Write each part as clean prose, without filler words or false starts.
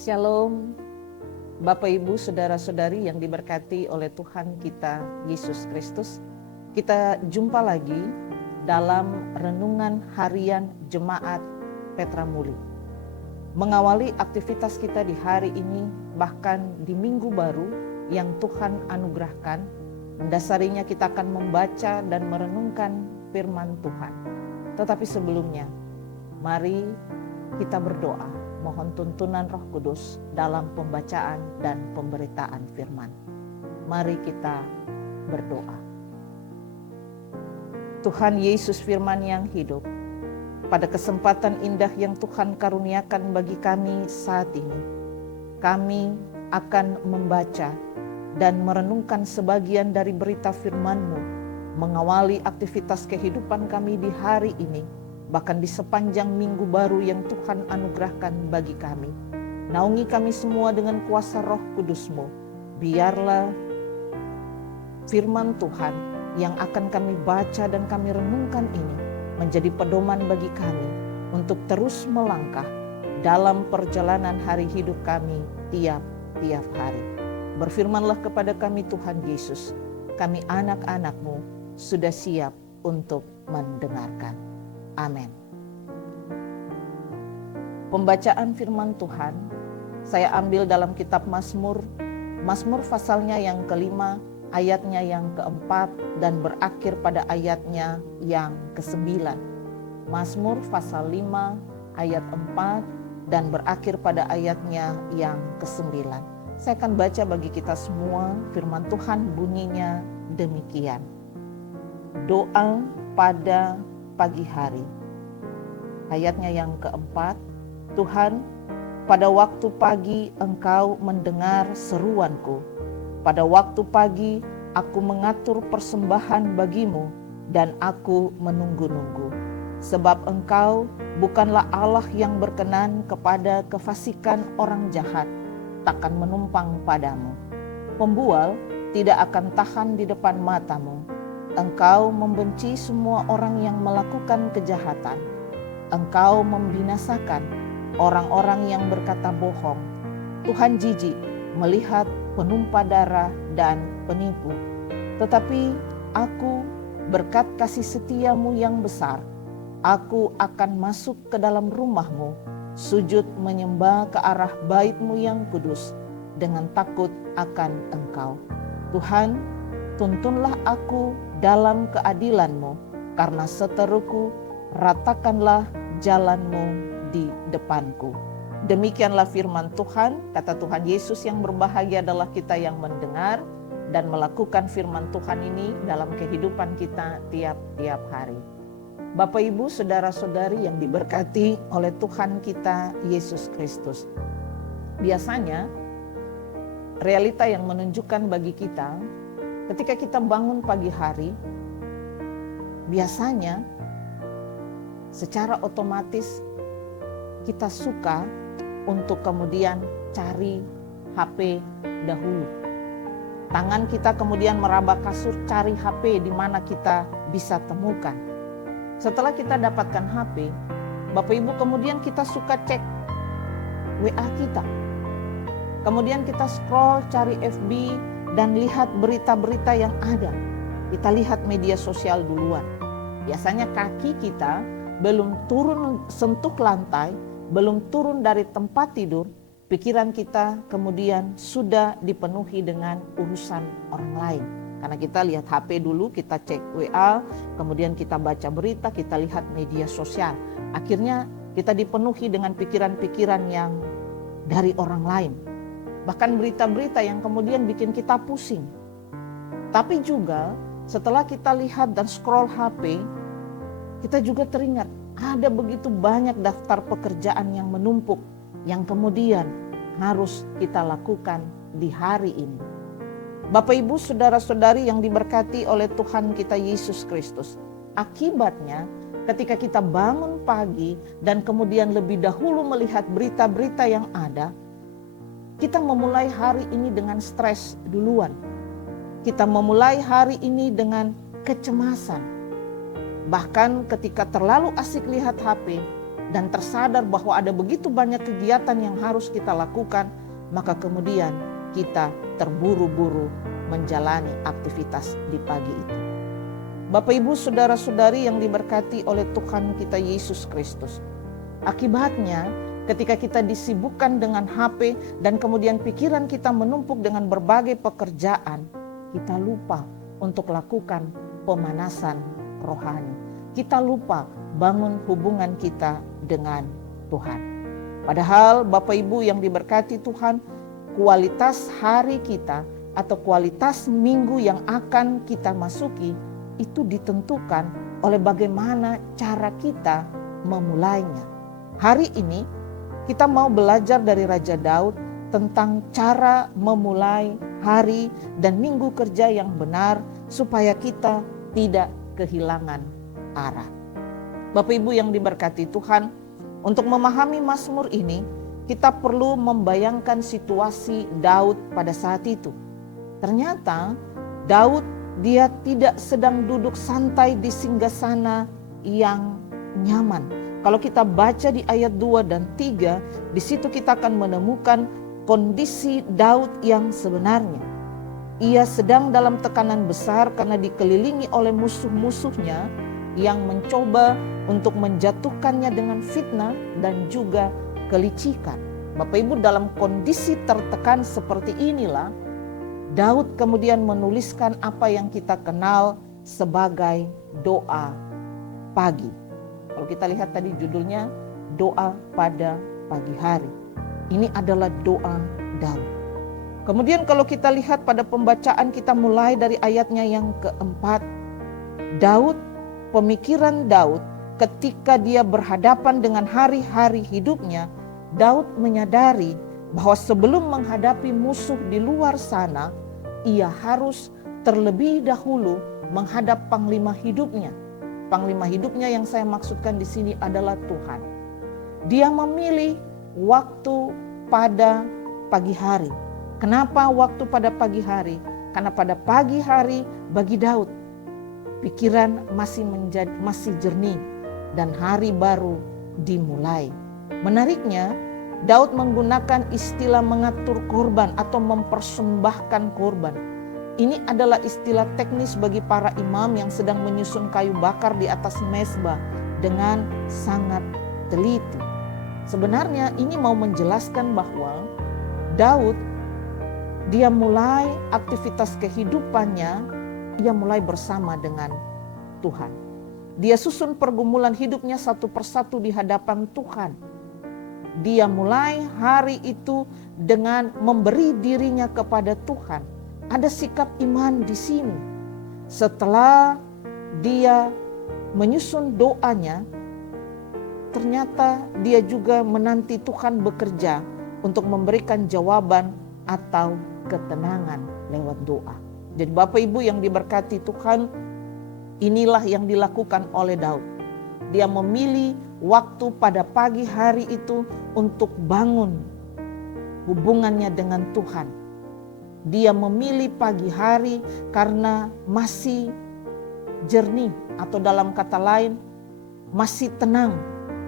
Shalom, Bapak Ibu, Saudara-saudari yang diberkati oleh Tuhan kita Yesus Kristus. Kita jumpa lagi dalam renungan harian Jemaat Petra Muli. Mengawali aktivitas kita di hari ini, bahkan di minggu baru yang Tuhan anugerahkan, mendasarinya kita akan membaca dan merenungkan firman Tuhan. Tetapi sebelumnya, mari kita berdoa. Mohon tuntunan Roh Kudus dalam pembacaan dan pemberitaan firman. Mari kita berdoa. Tuhan Yesus firman yang hidup, pada kesempatan indah yang Tuhan karuniakan bagi kami saat ini, kami akan membaca dan merenungkan sebagian dari berita firman-Mu, mengawali aktivitas kehidupan kami di hari ini, bahkan di sepanjang minggu baru yang Tuhan anugerahkan bagi kami. Naungi kami semua dengan kuasa Roh Kudus-Mu. Biarlah firman Tuhan yang akan kami baca dan kami renungkan ini menjadi pedoman bagi kami untuk terus melangkah dalam perjalanan hari hidup kami tiap-tiap hari. Berfirmanlah kepada kami Tuhan Yesus, kami anak-anak-Mu sudah siap untuk mendengarkan. Amin. Pembacaan firman Tuhan saya ambil dalam kitab Mazmur pasalnya yang kelima, ayatnya yang keempat dan berakhir pada ayatnya yang ke-9. Mazmur pasal 5 ayat 4 dan berakhir pada ayatnya yang ke-9. Saya akan baca bagi kita semua. Firman Tuhan bunyinya demikian. Doa pada pagi hari. Ayatnya yang keempat, Tuhan, pada waktu pagi Engkau mendengar seruanku. Pada waktu pagi aku mengatur persembahan bagimu dan aku menunggu-nunggu. Sebab Engkau bukanlah Allah yang berkenan kepada kefasikan orang jahat, takkan menumpang padamu. Pembual tidak akan tahan di depan matamu. Engkau membenci semua orang yang melakukan kejahatan. Engkau membinasakan orang-orang yang berkata bohong. Tuhan jijik melihat penumpah darah dan penipu. Tetapi aku, berkat kasih setiamu yang besar, aku akan masuk ke dalam rumahmu, sujud menyembah ke arah bait-Mu yang kudus, dengan takut akan Engkau. Tuhan, tuntunlah aku dalam keadilan-Mu, karena seteruku ratakanlah jalan-Mu di depanku. Demikianlah firman Tuhan. Kata Tuhan Yesus, yang berbahagia adalah kita yang mendengar dan melakukan firman Tuhan ini dalam kehidupan kita tiap-tiap hari. Bapak Ibu, saudara-saudari yang diberkati oleh Tuhan kita Yesus Kristus. Biasanya realita yang menunjukkan bagi kita ketika kita bangun pagi hari, biasanya secara otomatis kita suka untuk kemudian cari HP dahulu. Tangan kita kemudian meraba kasur cari HP di mana kita bisa temukan. Setelah kita dapatkan HP, Bapak Ibu, kemudian kita suka cek WA kita. Kemudian kita scroll cari FB dan lihat berita-berita yang ada. Kita lihat media sosial duluan. Biasanya kaki kita belum turun sentuh lantai, belum turun dari tempat tidur, pikiran kita kemudian sudah dipenuhi dengan urusan orang lain. Karena kita lihat HP dulu, kita cek WA, kemudian kita baca berita, kita lihat media sosial. Akhirnya kita dipenuhi dengan pikiran-pikiran yang dari orang lain. Bahkan berita-berita yang kemudian bikin kita pusing. Tapi juga setelah kita lihat dan scroll HP, kita juga teringat ada begitu banyak daftar pekerjaan yang menumpuk yang kemudian harus kita lakukan di hari ini. Bapak Ibu, saudara-saudari yang diberkati oleh Tuhan kita Yesus Kristus. Akibatnya ketika kita bangun pagi dan kemudian lebih dahulu melihat berita-berita yang ada, kita memulai hari ini dengan stres duluan. Kita memulai hari ini dengan kecemasan. Bahkan ketika terlalu asik lihat HP, dan tersadar bahwa ada begitu banyak kegiatan yang harus kita lakukan, maka kemudian kita terburu-buru menjalani aktivitas di pagi itu. Bapak Ibu saudara-saudari yang diberkati oleh Tuhan kita Yesus Kristus. Akibatnya ketika kita disibukkan dengan HP dan kemudian pikiran kita menumpuk dengan berbagai pekerjaan, kita lupa untuk lakukan pemanasan rohani. Kita lupa bangun hubungan kita dengan Tuhan. Padahal Bapak Ibu yang diberkati Tuhan, kualitas hari kita atau kualitas minggu yang akan kita masuki itu ditentukan oleh bagaimana cara kita memulainya. Hari ini kita mau belajar dari Raja Daud tentang cara memulai hari dan minggu kerja yang benar supaya kita tidak kehilangan arah. Bapak Ibu yang diberkati Tuhan, untuk memahami Mazmur ini kita perlu membayangkan situasi Daud pada saat itu. Ternyata Daud dia tidak sedang duduk santai di singgasana yang nyaman. Kalau kita baca di ayat 2 dan 3, di situ kita akan menemukan kondisi Daud yang sebenarnya. Ia sedang dalam tekanan besar karena dikelilingi oleh musuh-musuhnya yang mencoba untuk menjatuhkannya dengan fitnah dan juga kelicikan. Bapak Ibu, dalam kondisi tertekan seperti inilah Daud kemudian menuliskan apa yang kita kenal sebagai doa pagi. Kalau kita lihat tadi judulnya doa pada pagi hari. Ini adalah doa Daud. Kemudian kalau kita lihat pada pembacaan kita mulai dari ayatnya yang keempat. Daud, pemikiran Daud ketika dia berhadapan dengan hari-hari hidupnya, Daud menyadari bahwa sebelum menghadapi musuh di luar sana, ia harus terlebih dahulu menghadap panglima hidupnya. Panglima hidupnya yang saya maksudkan di sini adalah Tuhan. Dia memilih waktu pada pagi hari. Kenapa waktu pada pagi hari? Karena pada pagi hari bagi Daud pikiran masih jernih dan hari baru dimulai. Menariknya, Daud menggunakan istilah mengatur korban atau mempersembahkan korban. Ini adalah istilah teknis bagi para imam yang sedang menyusun kayu bakar di atas mezbah dengan sangat teliti. Sebenarnya ini mau menjelaskan bahwa Daud dia mulai aktivitas kehidupannya, ia mulai bersama dengan Tuhan. Dia susun pergumulan hidupnya satu persatu di hadapan Tuhan. Dia mulai hari itu dengan memberi dirinya kepada Tuhan. Ada sikap iman di sini. Setelah dia menyusun doanya, ternyata dia juga menanti Tuhan bekerja untuk memberikan jawaban atau ketenangan lewat doa. Jadi Bapak Ibu yang diberkati Tuhan, inilah yang dilakukan oleh Daud. Dia memilih waktu pada pagi hari itu untuk bangun hubungannya dengan Tuhan. Dia memilih pagi hari karena masih jernih, atau dalam kata lain masih tenang.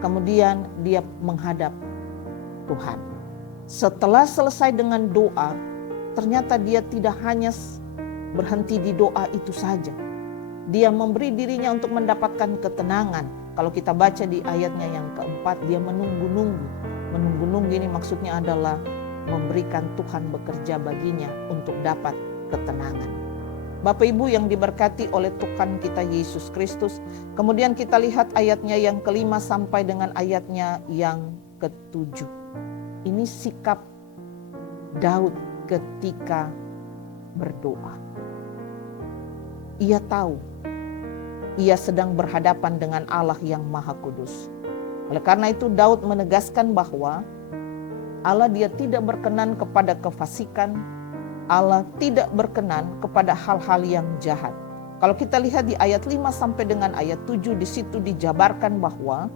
Kemudian dia menghadap Tuhan. Setelah selesai dengan doa, ternyata dia tidak hanya berhenti di doa itu saja. Dia memberi dirinya untuk mendapatkan ketenangan. Kalau kita baca di ayatnya yang keempat, dia menunggu-nunggu. Menunggu-nunggu ini maksudnya adalah memberikan Tuhan bekerja baginya untuk dapat ketenangan. Bapak Ibu yang diberkati oleh Tuhan kita Yesus Kristus, kemudian kita lihat ayatnya yang kelima sampai dengan ayatnya yang ketujuh. Ini sikap Daud ketika berdoa. Ia tahu ia sedang berhadapan dengan Allah yang Maha Kudus. Oleh karena itu Daud menegaskan bahwa Allah dia tidak berkenan kepada kefasikan, Allah tidak berkenan kepada hal-hal yang jahat. Kalau kita lihat di ayat 5 sampai dengan ayat 7, di situ dijabarkan bahwa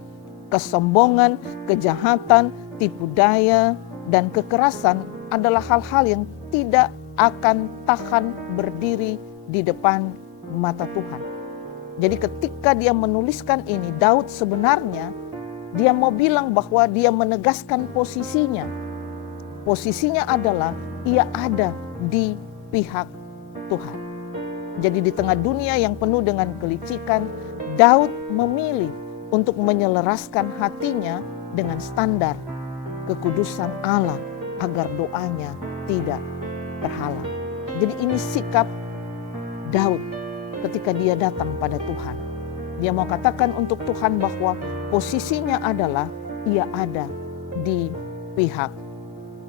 kesombongan, kejahatan, tipu daya, dan kekerasan adalah hal-hal yang tidak akan tahan berdiri di depan mata Tuhan. Jadi ketika dia menuliskan ini, Daud sebenarnya Dia mau bilang bahwa dia menegaskan posisinya. Posisinya adalah ia ada di pihak Tuhan. Jadi di tengah dunia yang penuh dengan kelicikan, Daud memilih untuk menyelaraskan hatinya dengan standar kekudusan Allah agar doanya tidak terhalang. Jadi ini sikap Daud ketika dia datang pada Tuhan. Dia mau katakan untuk Tuhan bahwa posisinya adalah ia ada di pihak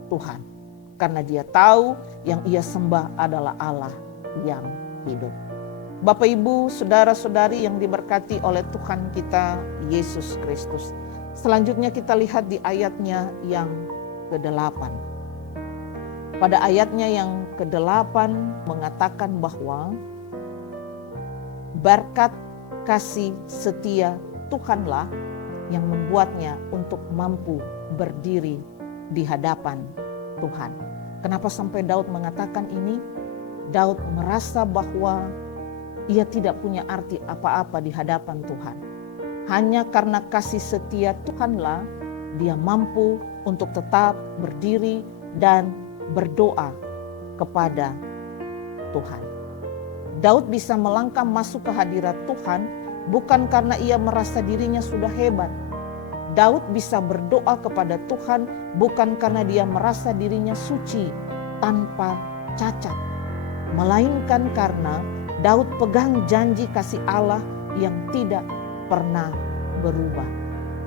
Tuhan. Karena dia tahu yang ia sembah adalah Allah yang hidup. Bapak, Ibu, saudara-saudari yang diberkati oleh Tuhan kita Yesus Kristus. Selanjutnya kita lihat di ayatnya yang ke-8. Pada ayatnya yang ke-8 mengatakan bahwa berkat kasih setia Tuhanlah yang membuatnya untuk mampu berdiri di hadapan Tuhan. Kenapa sampai Daud mengatakan ini? Daud merasa bahwa ia tidak punya arti apa-apa di hadapan Tuhan. Hanya karena kasih setia Tuhanlah dia mampu untuk tetap berdiri dan berdoa kepada Tuhan. Daud bisa melangkah masuk ke hadirat Tuhan bukan karena ia merasa dirinya sudah hebat. Daud bisa berdoa kepada Tuhan bukan karena dia merasa dirinya suci tanpa cacat, melainkan karena Daud pegang janji kasih Allah yang tidak pernah berubah.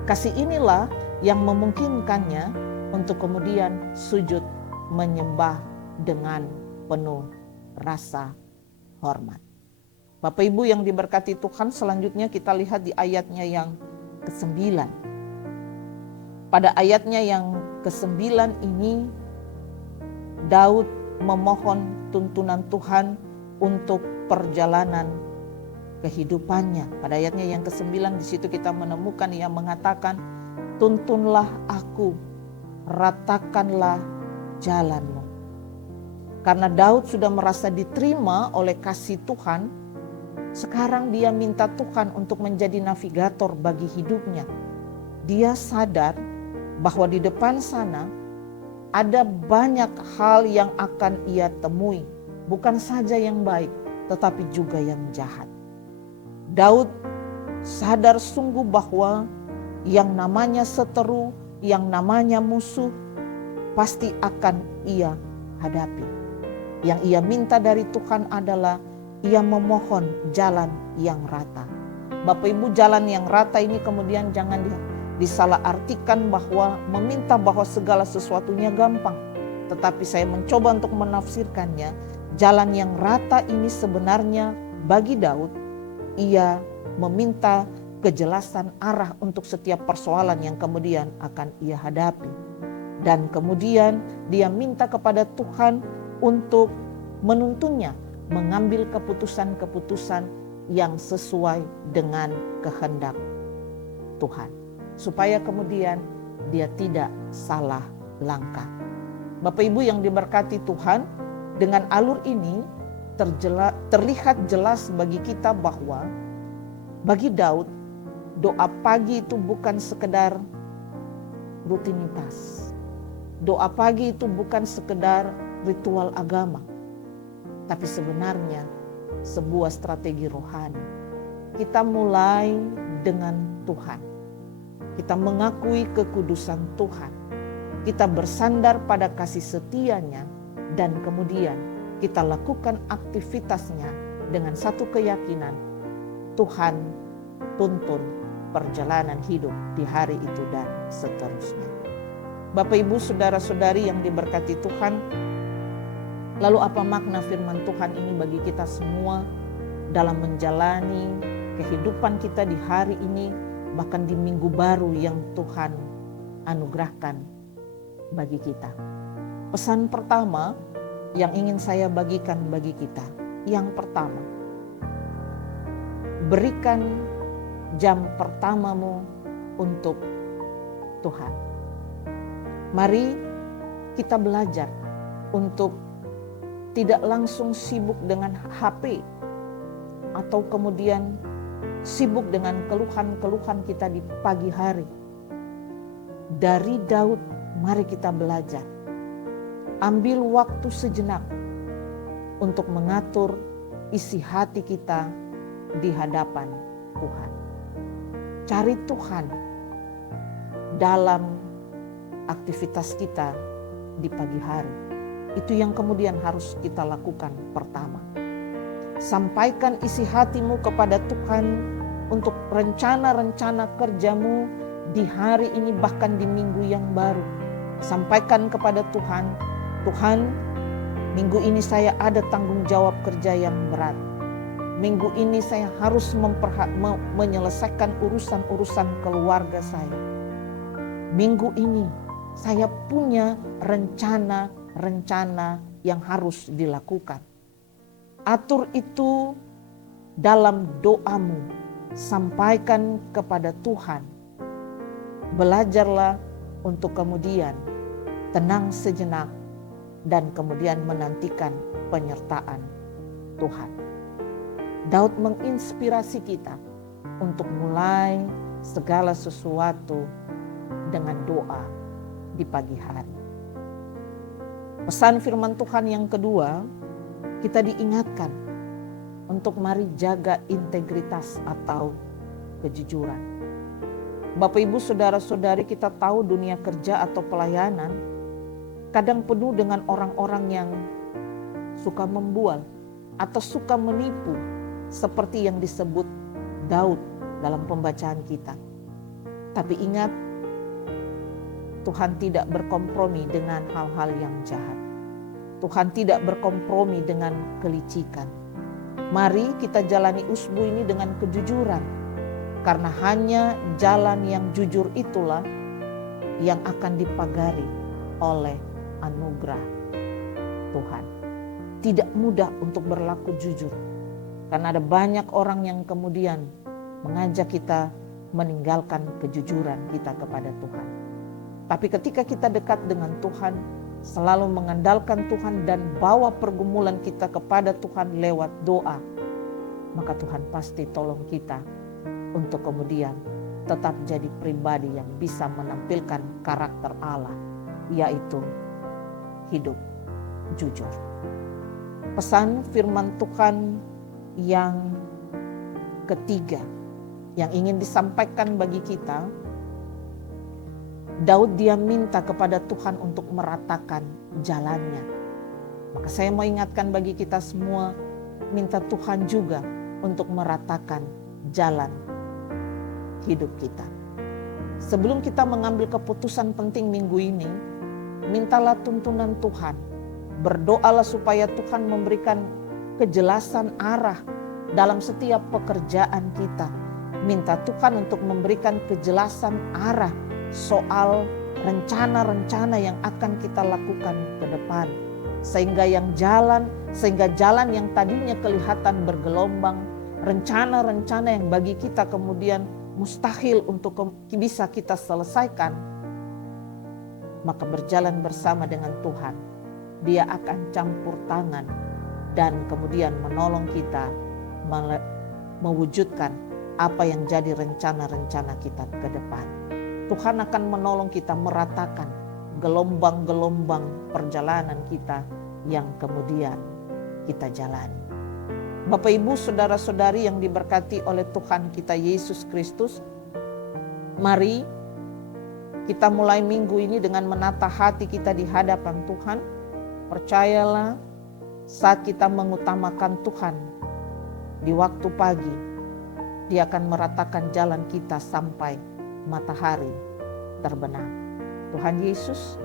Kasih inilah yang memungkinkannya untuk kemudian sujud menyembah dengan penuh rasa hormat. Bapak Ibu yang diberkati Tuhan, selanjutnya kita lihat di ayatnya yang ke-9. Pada ayatnya yang ke-9 ini Daud memohon tuntunan Tuhan untuk perjalanan kehidupannya. Pada ayatnya yang ke-9 di situ kita menemukan ia mengatakan, "Tuntunlah aku, ratakanlah jalanmu." Karena Daud sudah merasa diterima oleh kasih Tuhan, sekarang dia minta Tuhan untuk menjadi navigator bagi hidupnya. Dia sadar bahwa di depan sana ada banyak hal yang akan ia temui, bukan saja yang baik, tetapi juga yang jahat. Daud sadar sungguh bahwa yang namanya seteru, yang namanya musuh pasti akan ia hadapi. Yang ia minta dari Tuhan adalah ia memohon jalan yang rata. Bapak Ibu, jalan yang rata ini kemudian jangan disalahartikan bahwa meminta bahwa segala sesuatunya gampang. Tetapi saya mencoba untuk menafsirkannya. Jalan yang rata ini sebenarnya bagi Daud, ia meminta kejelasan arah untuk setiap persoalan yang kemudian akan ia hadapi. Dan kemudian dia minta kepada Tuhan untuk menuntunnya mengambil keputusan-keputusan yang sesuai dengan kehendak Tuhan. Supaya kemudian dia tidak salah langkah. Bapak Ibu yang diberkati Tuhan, dengan alur ini terlihat jelas bagi kita bahwa bagi Daud, doa pagi itu bukan sekedar rutinitas. Doa pagi itu bukan sekedar ritual agama, tapi sebenarnya sebuah strategi rohani. Kita mulai dengan Tuhan. Kita mengakui kekudusan Tuhan. Kita bersandar pada kasih setia-Nya dan kemudian kita lakukan aktivitasnya dengan satu keyakinan, Tuhan tuntun perjalanan hidup di hari itu dan seterusnya. Bapak Ibu saudara-saudari yang diberkati Tuhan, lalu apa makna firman Tuhan ini bagi kita semua dalam menjalani kehidupan kita di hari ini, bahkan di minggu baru yang Tuhan anugerahkan bagi kita? Pesan pertama yang ingin saya bagikan bagi kita, yang pertama, berikan jam pertamamu untuk Tuhan. Mari kita belajar untuk tidak langsung sibuk dengan HP atau kemudian sibuk dengan keluhan-keluhan kita di pagi hari. Dari Daud, mari kita belajar. Ambil waktu sejenak untuk mengatur isi hati kita di hadapan Tuhan. Cari Tuhan dalam aktivitas kita di pagi hari. Itu yang kemudian harus kita lakukan pertama. Sampaikan isi hatimu kepada Tuhan untuk rencana-rencana kerjamu di hari ini bahkan di minggu yang baru. Sampaikan kepada Tuhan, Tuhan, minggu ini saya ada tanggung jawab kerja yang berat. Minggu ini saya harus menyelesaikan urusan-urusan keluarga saya. Minggu ini saya punya rencana-rencana yang harus dilakukan. Atur itu dalam doamu, sampaikan kepada Tuhan. Belajarlah untuk kemudian tenang sejenak dan kemudian menantikan penyertaan Tuhan. Daud menginspirasi kita untuk mulai segala sesuatu dengan doa di pagi hari. Pesan firman Tuhan yang kedua, kita diingatkan untuk mari jaga integritas atau kejujuran. Bapak Ibu saudara-saudari, kita tahu dunia kerja atau pelayanan kadang penuh dengan orang-orang yang suka membual atau suka menipu seperti yang disebut Daud dalam pembacaan kita. Tapi ingat, Tuhan tidak berkompromi dengan hal-hal yang jahat. Tuhan tidak berkompromi dengan kelicikan. Mari kita jalani usbu ini dengan kejujuran. Karena hanya jalan yang jujur itulah yang akan dipagari oleh anugerah Tuhan. Tidak mudah untuk berlaku jujur. Karena ada banyak orang yang kemudian mengajak kita meninggalkan kejujuran kita kepada Tuhan. Tapi ketika kita dekat dengan Tuhan, selalu mengandalkan Tuhan dan bawa pergumulan kita kepada Tuhan lewat doa, maka Tuhan pasti tolong kita untuk kemudian tetap jadi pribadi yang bisa menampilkan karakter Allah, yaitu hidup jujur. Pesan firman Tuhan yang ketiga yang ingin disampaikan bagi kita, Daud dia minta kepada Tuhan untuk meratakan jalannya. Maka saya mau ingatkan bagi kita semua, minta Tuhan juga untuk meratakan jalan hidup kita. Sebelum kita mengambil keputusan penting minggu ini, mintalah tuntunan Tuhan. Berdoalah supaya Tuhan memberikan kejelasan arah dalam setiap pekerjaan kita. Minta Tuhan untuk memberikan kejelasan arah soal rencana-rencana yang akan kita lakukan ke depan. Sehingga jalan yang tadinya kelihatan bergelombang, rencana-rencana yang bagi kita kemudian mustahil untuk bisa kita selesaikan, maka berjalan bersama dengan Tuhan, Dia akan campur tangan dan kemudian menolong kita mewujudkan apa yang jadi rencana-rencana kita ke depan. Tuhan akan menolong kita meratakan gelombang-gelombang perjalanan kita yang kemudian kita jalani. Bapak Ibu saudara-saudari yang diberkati oleh Tuhan kita Yesus Kristus, mari kita mulai minggu ini dengan menata hati kita di hadapan Tuhan. Percayalah, saat kita mengutamakan Tuhan di waktu pagi, Dia akan meratakan jalan kita sampai matahari terbenam. Tuhan Yesus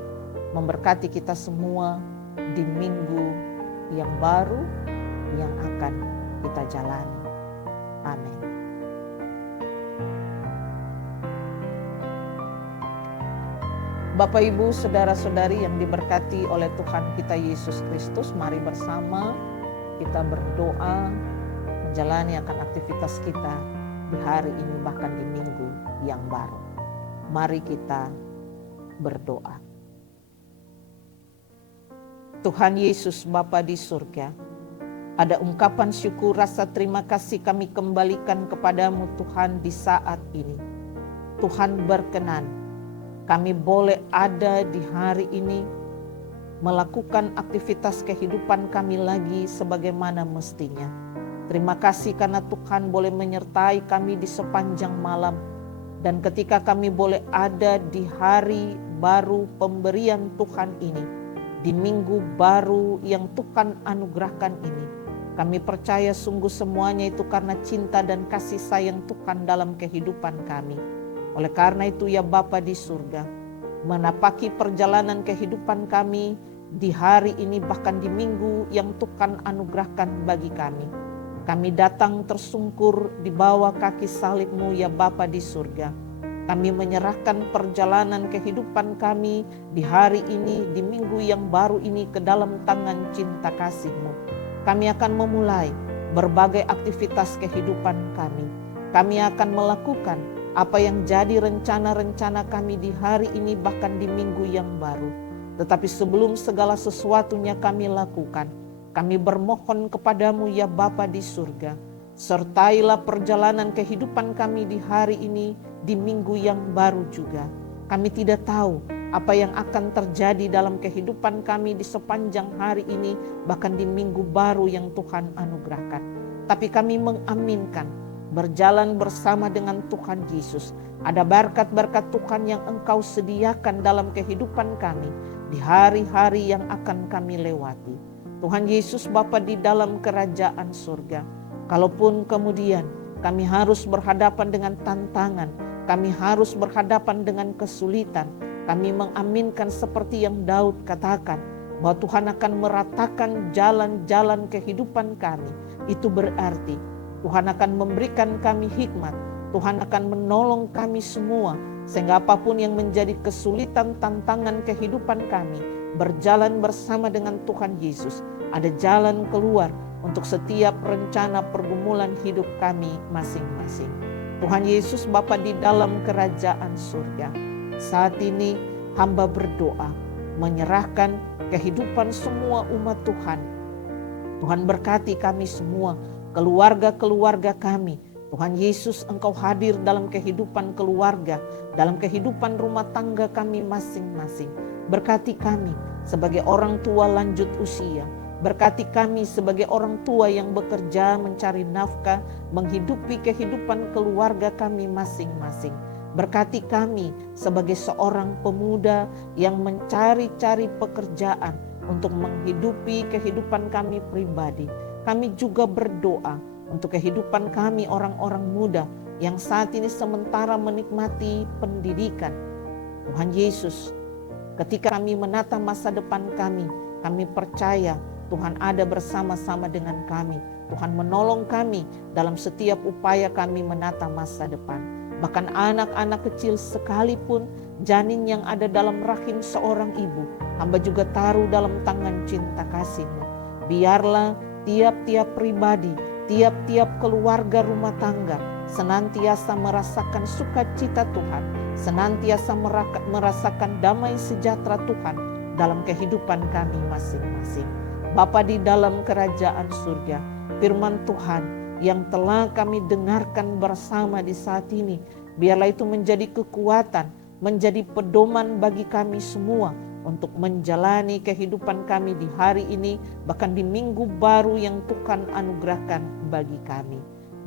memberkati kita semua di minggu yang baru yang akan kita jalani. Amin. Bapak Ibu saudara-saudari yang diberkati oleh Tuhan kita Yesus Kristus, mari bersama kita berdoa menjalani akan aktivitas kita di hari ini bahkan di minggu yang baru. Mari kita berdoa. Tuhan Yesus Bapa di surga, ada ungkapan syukur rasa terima kasih kami kembalikan kepadamu Tuhan di saat ini. Tuhan berkenan kami boleh ada di hari ini, melakukan aktivitas kehidupan kami lagi sebagaimana mestinya. Terima kasih karena Tuhan boleh menyertai kami di sepanjang malam. Dan ketika kami boleh ada di hari baru pemberian Tuhan ini, di minggu baru yang Tuhan anugerahkan ini, kami percaya sungguh semuanya itu karena cinta dan kasih sayang Tuhan dalam kehidupan kami. Oleh karena itu ya Bapa di surga, menapaki perjalanan kehidupan kami di hari ini bahkan di minggu yang Tuhan anugerahkan bagi kami. Kami datang tersungkur di bawah kaki salib-Mu ya Bapa di surga. Kami menyerahkan perjalanan kehidupan kami di hari ini, di minggu yang baru ini ke dalam tangan cinta kasih-Mu. Kami akan memulai berbagai aktivitas kehidupan kami. Kami akan melakukan apa yang jadi rencana-rencana kami di hari ini bahkan di minggu yang baru. Tetapi sebelum segala sesuatunya kami lakukan, kami bermohon kepadamu ya Bapa di surga, sertailah perjalanan kehidupan kami di hari ini, di minggu yang baru juga. Kami tidak tahu apa yang akan terjadi dalam kehidupan kami di sepanjang hari ini, bahkan di minggu baru yang Tuhan anugerahkan. Tapi kami mengaminkan, berjalan bersama dengan Tuhan Yesus. Ada berkat-berkat Tuhan yang Engkau sediakan dalam kehidupan kami di hari-hari yang akan kami lewati. Tuhan Yesus Bapa di dalam kerajaan surga. Kalaupun kemudian kami harus berhadapan dengan tantangan, kami harus berhadapan dengan kesulitan, kami mengaminkan seperti yang Daud katakan, bahwa Tuhan akan meratakan jalan-jalan kehidupan kami. Itu berarti Tuhan akan memberikan kami hikmat, Tuhan akan menolong kami semua, sehingga apapun yang menjadi kesulitan tantangan kehidupan kami, berjalan bersama dengan Tuhan Yesus, ada jalan keluar untuk setiap rencana pergumulan hidup kami masing-masing. Tuhan Yesus Bapa di dalam kerajaan surga, saat ini hamba berdoa, menyerahkan kehidupan semua umat Tuhan. Tuhan berkati kami semua, keluarga-keluarga kami. Tuhan Yesus, Engkau hadir dalam kehidupan keluarga, dalam kehidupan rumah tangga kami masing-masing. Berkati kami sebagai orang tua lanjut usia. Berkati kami sebagai orang tua yang bekerja mencari nafkah, menghidupi kehidupan keluarga kami masing-masing. Berkati kami sebagai seorang pemuda yang mencari-cari pekerjaan untuk menghidupi kehidupan kami pribadi. Kami juga berdoa untuk kehidupan kami orang-orang muda yang saat ini sementara menikmati pendidikan. Tuhan Yesus, ketika kami menata masa depan kami percaya Tuhan ada bersama-sama dengan kami. Tuhan menolong kami dalam setiap upaya kami menata masa depan. Bahkan anak-anak kecil sekalipun, janin yang ada dalam rahim seorang ibu, hamba juga taruh dalam tangan cinta kasih-Mu. Biarlah tiap-tiap pribadi, tiap-tiap keluarga rumah tangga senantiasa merasakan sukacita Tuhan, senantiasa merasakan damai sejahtera Tuhan dalam kehidupan kami masing-masing. Bapa di dalam kerajaan surga, firman Tuhan yang telah kami dengarkan bersama di saat ini, biarlah itu menjadi kekuatan, menjadi pedoman bagi kami semua untuk menjalani kehidupan kami di hari ini, bahkan di minggu baru yang Tuhan anugerahkan bagi kami.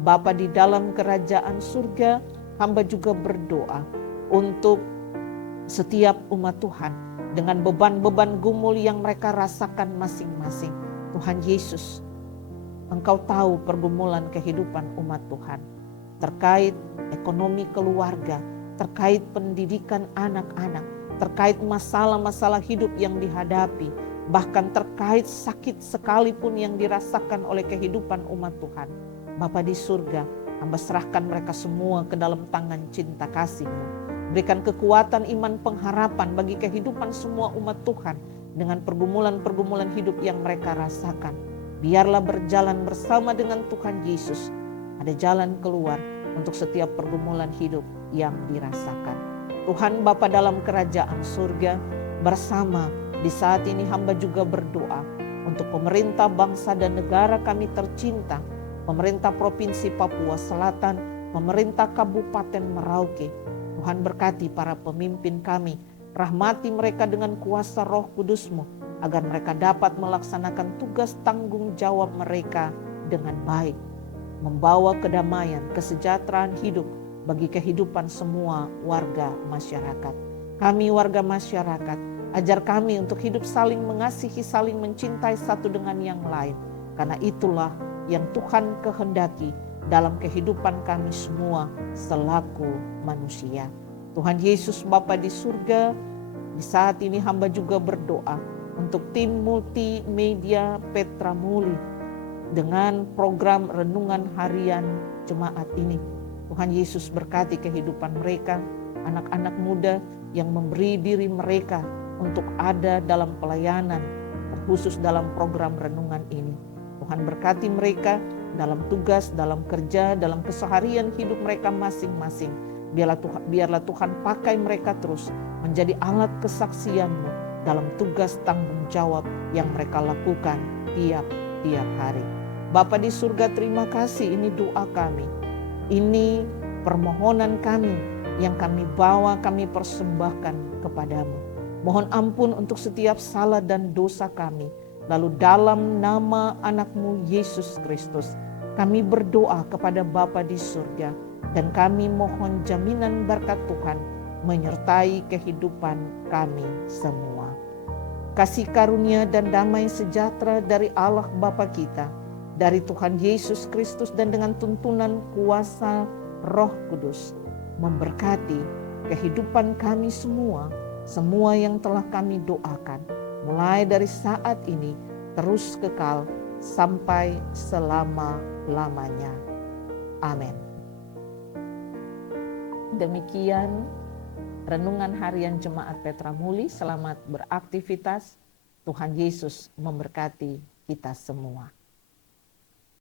Bapa di dalam kerajaan surga, hamba juga berdoa untuk setiap umat Tuhan dengan beban-beban gumul yang mereka rasakan masing-masing. Tuhan Yesus, Engkau tahu pergumulan kehidupan umat Tuhan terkait ekonomi keluarga, terkait pendidikan anak-anak, terkait masalah-masalah hidup yang dihadapi, bahkan terkait sakit sekalipun yang dirasakan oleh kehidupan umat Tuhan. Bapa di surga, hamba serahkan mereka semua ke dalam tangan cinta kasih-Mu. Berikan kekuatan iman pengharapan bagi kehidupan semua umat Tuhan dengan pergumulan-pergumulan hidup yang mereka rasakan. Biarlah berjalan bersama dengan Tuhan Yesus. Ada jalan keluar untuk setiap pergumulan hidup yang dirasakan. Tuhan Bapa dalam kerajaan surga, bersama di saat ini hamba juga berdoa untuk pemerintah bangsa dan negara kami tercinta, pemerintah Provinsi Papua Selatan, pemerintah Kabupaten Merauke. Tuhan berkati para pemimpin kami, rahmati mereka dengan kuasa Roh Kudus-Mu, agar mereka dapat melaksanakan tugas tanggung jawab mereka dengan baik, membawa kedamaian, kesejahteraan hidup bagi kehidupan semua warga masyarakat. Kami warga masyarakat, ajar kami untuk hidup saling mengasihi, saling mencintai satu dengan yang lain, karena itulah yang Tuhan kehendaki dalam kehidupan kami semua selaku manusia. Tuhan Yesus Bapa di surga, di saat ini hamba juga berdoa untuk tim multimedia Petra Muli dengan program renungan harian jemaat ini. Tuhan Yesus berkati kehidupan mereka, anak-anak muda yang memberi diri mereka untuk ada dalam pelayanan, khusus dalam program renungan ini. Tuhan berkati mereka dalam tugas, dalam kerja, dalam keseharian hidup mereka masing-masing. Biarlah Tuhan pakai mereka terus menjadi alat kesaksian-Mu dalam tugas tanggung jawab yang mereka lakukan tiap-tiap hari. Bapa di surga, terima kasih, ini doa kami. Ini permohonan kami yang kami bawa, kami persembahkan kepadamu. Mohon ampun untuk setiap salah dan dosa kami. Lalu dalam nama anak-Mu Yesus Kristus, kami berdoa kepada Bapa di surga, dan kami mohon jaminan berkat Tuhan menyertai kehidupan kami semua. Kasih karunia dan damai sejahtera dari Allah Bapa kita, dari Tuhan Yesus Kristus, dan dengan tuntunan kuasa Roh Kudus memberkati kehidupan kami semua, semua yang telah kami doakan, mulai dari saat ini terus kekal sampai selama-lamanya. Amin. Demikian renungan harian Jemaat Petra Muli. Selamat beraktivitas. Tuhan Yesus memberkati kita semua.